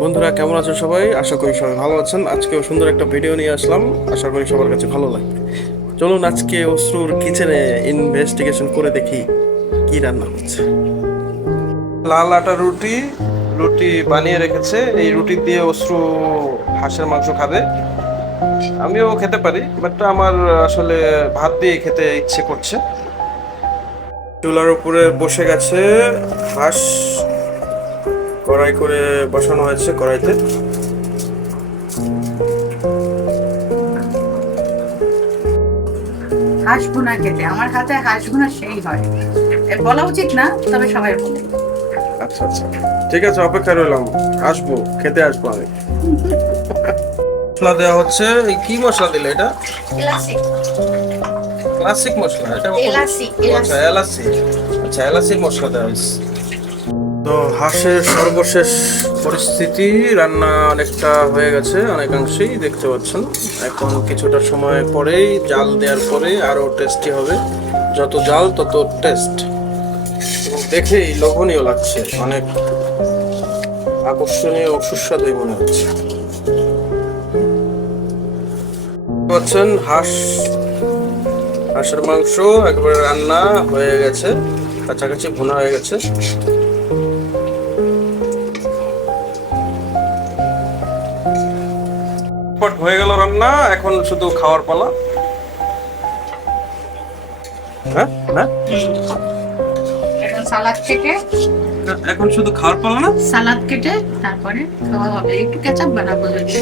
বন্ধুরা কেমন আছেন সবাই? আশা করি সবাই ভালো আছেন। আজকেও সুন্দর একটা ভিডিও নিয়ে আসলাম, আশা করি সবার কাছে ভালো লাগবে। চলুন আজকে অশ্রুর কিচেনে ইনভেস্টিগেশন করে দেখি কি রান্না হচ্ছে। লাল আটা রুটি রুটি বানিয়ে রেখেছে, এই রুটি দিয়ে অশ্রু হাঁসের মাংস খাবে। আমিও খেতে পারি, বাট আমার আসলে ভাত দিয়ে খেতে ইচ্ছে করছে। চুলার উপরে বসে গেছে হাঁস, কড়াই করে বসানো হয়েছে কড়াইতে। হাঁস ভুনা খেতে আমার হাতে হাঁস ভুনা সেই হয়, বলা উচিত না, তবে সবাই বলে। আচ্ছা আচ্ছা, ঠিক আছে, অপেক্ষা রইলাম, আসবো, খেতে আসবো আমি। মশলা দেওয়া হচ্ছে, এই কি মশলা দিলে এটা? এলাচি। ক্লাসিক মশলা এটা? এলাচি, আচ্ছা এলাচি, আচ্ছা এলাচির মশলা দেওয়া হয়েছে। তো হাঁসের সর্বশেষ পরিস্থিতি, রান্না অনেকটা হয়ে গেছে, অনেকাংশেই দেখতে পাচ্ছেন। এখন কিছুটা সময় পরেই জাল দেওয়ার পরে আরো টেস্টি হবে, যত জাল তত টেস্ট। দেখেই লোভনীয় লাগছে, অনেক আকর্ষণীয় ও সুস্বাদু মনে হচ্ছে। পাচ্ছেন হাঁসের মাংস একবারে রান্না হয়ে গেছে, কাছাকাছি ভুনা হয়ে গেছে। হয়ে গেল রান্না, এখন শুধু খাওয়ার পালা। হ্যাঁ হ্যাঁ, এখন সালাদ কেটে এখন শুধু খাওয়ার পালা না? সালাদ কেটে তারপরে খাওয়া হবে। একটু কেচাপ বানাবো যদি।